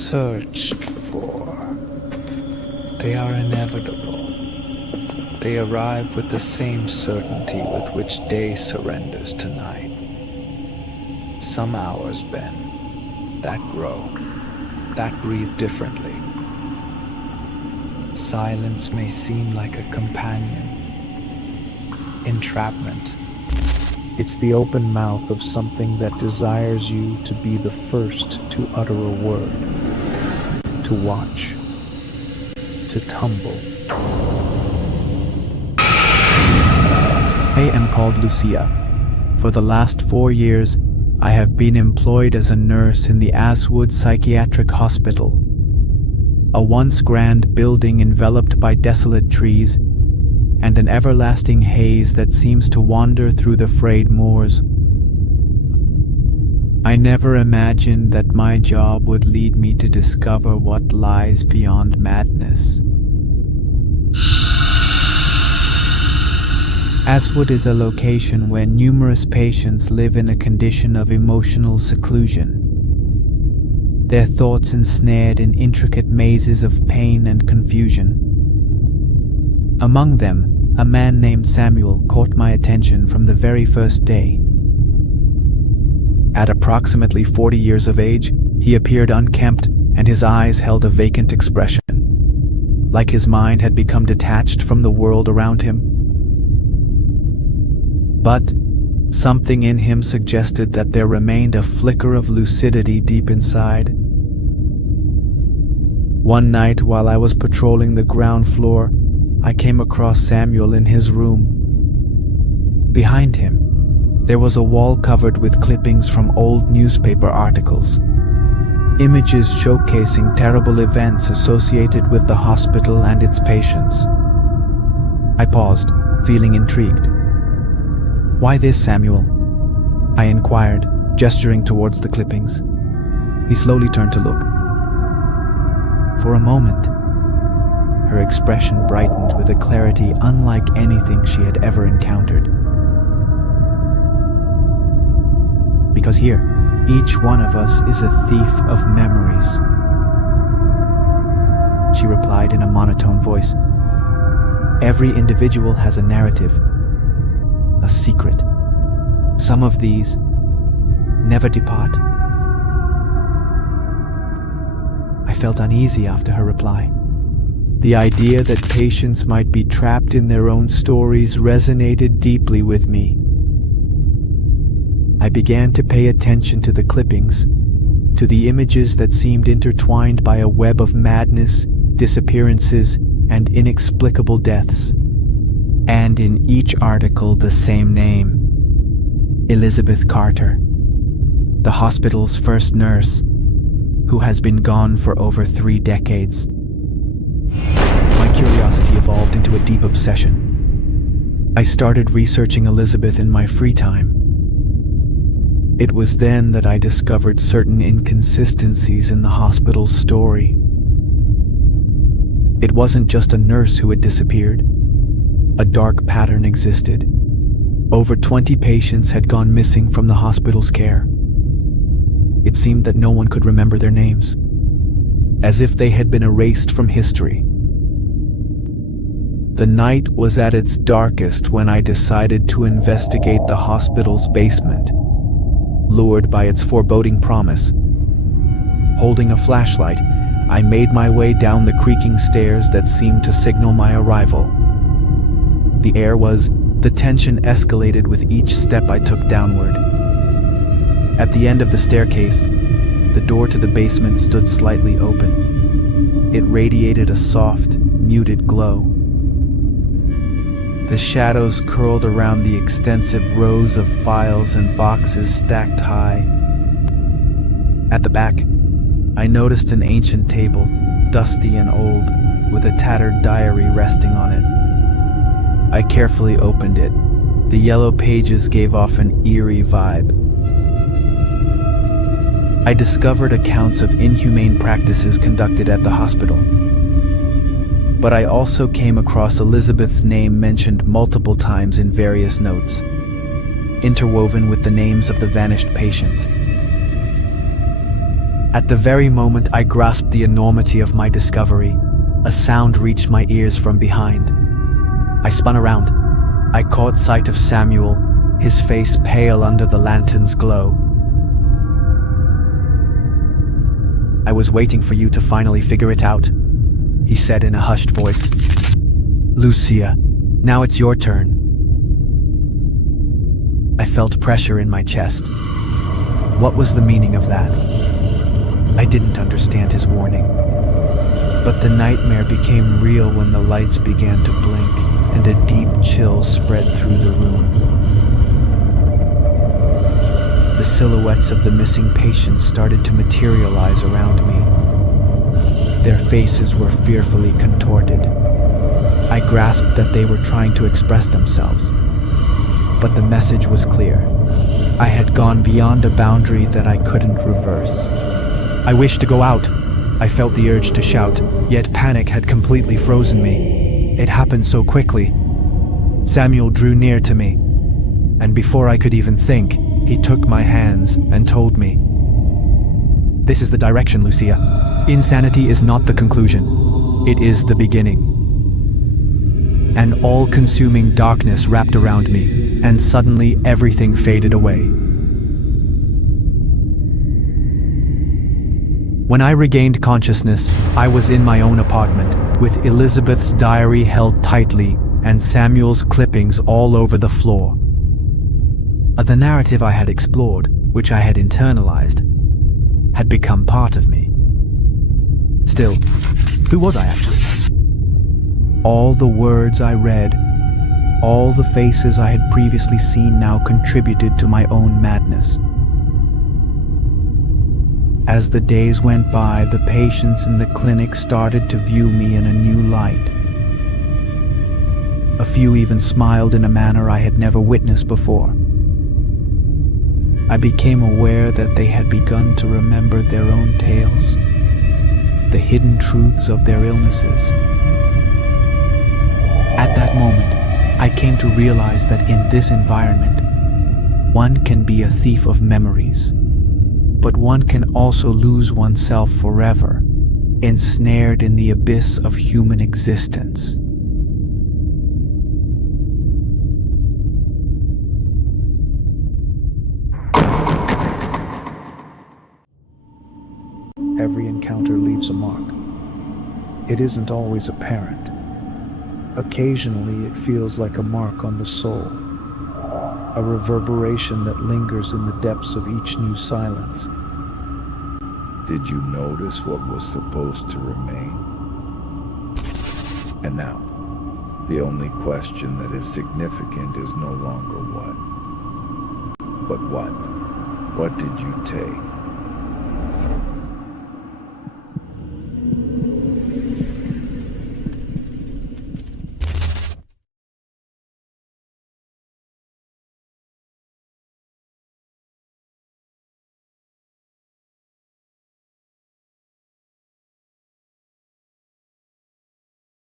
searched for. They are inevitable. They arrive with the same certainty with which day surrenders to night. Some hours bend, that grow, that breathe differently. Silence may seem like a companion. Entrapment. It's the open mouth of something that desires you to be the first to utter a word, to watch, to tumble. I am called Lucia. For the last 4 years, I have been employed as a nurse in the Aswood Psychiatric Hospital, a once grand building enveloped by desolate trees and an everlasting haze that seems to wander through the frayed moors. I never imagined that my job would lead me to discover what lies beyond madness. Aswood is a location where numerous patients live in a condition of emotional seclusion, their thoughts ensnared in intricate mazes of pain and confusion. Among them, a man named Samuel caught my attention from the very first day. At approximately 40 years of age, he appeared unkempt and his eyes held a vacant expression, like his mind had become detached from the world around him. But something in him suggested that there remained a flicker of lucidity deep inside. One night, while I was patrolling the ground floor, I came across Samuel in his room. Behind him, there was a wall covered with clippings from old newspaper articles, images showcasing terrible events associated with the hospital and its patients. I paused, feeling intrigued. "Why this, Samuel?" I inquired, gesturing towards the clippings. He slowly turned to look. For a moment, her expression brightened with a clarity unlike anything she had ever encountered. "Because here, each one of us is a thief of memories," she replied in a monotone voice. "Every individual has a narrative, a secret. Some of these never depart." I felt uneasy after her reply. The idea that patients might be trapped in their own stories resonated deeply with me. I began to pay attention to the clippings, to the images that seemed intertwined by a web of madness, disappearances, and inexplicable deaths. And in each article the same name: Elizabeth Carter, the hospital's first nurse, who has been gone for over 3 decades. My curiosity evolved into a deep obsession. I started researching Elizabeth in my free time. It was then that I discovered certain inconsistencies in the hospital's story. It wasn't just a nurse who had disappeared. A dark pattern existed. Over 20 patients had gone missing from the hospital's care. It seemed that no one could remember their names, as if they had been erased from history. The night was at its darkest when I decided to investigate the hospital's basement, lured by its foreboding promise. Holding a flashlight, I made my way down the creaking stairs that seemed to signal my arrival. The tension escalated with each step I took downward. At the end of the staircase, the door to the basement stood slightly open. It radiated a soft, muted glow. The shadows curled around the extensive rows of files and boxes stacked high. At the back, I noticed an ancient table, dusty and old, with a tattered diary resting on it. I carefully opened it. The yellow pages gave off an eerie vibe. I discovered accounts of inhumane practices conducted at the hospital. But I also came across Elizabeth's name mentioned multiple times in various notes, interwoven with the names of the vanished patients. At the very moment I grasped the enormity of my discovery, a sound reached my ears from behind. I spun around. I caught sight of Samuel, his face pale under the lantern's glow. "I was waiting for you to finally figure it out," he said in a hushed voice. "Lucia, now it's your turn." I felt pressure in my chest. What was the meaning of that? I didn't understand his warning. But the nightmare became real when the lights began to blink and a deep chill spread through the room. The silhouettes of the missing patients started to materialize around me. Their faces were fearfully contorted. I grasped that they were trying to express themselves. But the message was clear. I had gone beyond a boundary that I couldn't reverse. I wished to go out. I felt the urge to shout, yet panic had completely frozen me. It happened so quickly. Samuel drew near to me, and before I could even think, he took my hands and told me, "This is the direction, Lucia. Insanity is not the conclusion. It is the beginning." An all-consuming darkness wrapped around me, and suddenly everything faded away. When I regained consciousness, I was in my own apartment, with Elizabeth's diary held tightly and Samuel's clippings all over the floor. The narrative I had explored, which I had internalized, had become part of me. Still, who was I actually? All the words I read, all the faces I had previously seen now contributed to my own madness. As the days went by, the patients in the clinic started to view me in a new light. A few even smiled in a manner I had never witnessed before. I became aware that they had begun to remember their own tales, the hidden truths of their illnesses. At that moment, I came to realize that in this environment, one can be a thief of memories, but one can also lose oneself forever, ensnared in the abyss of human existence. Every encounter leaves a mark. It isn't always apparent. Occasionally, it feels like a mark on the soul, a reverberation that lingers in the depths of each new silence. Did you notice what was supposed to remain? And now, the only question that is significant is no longer what, but what? What did you take?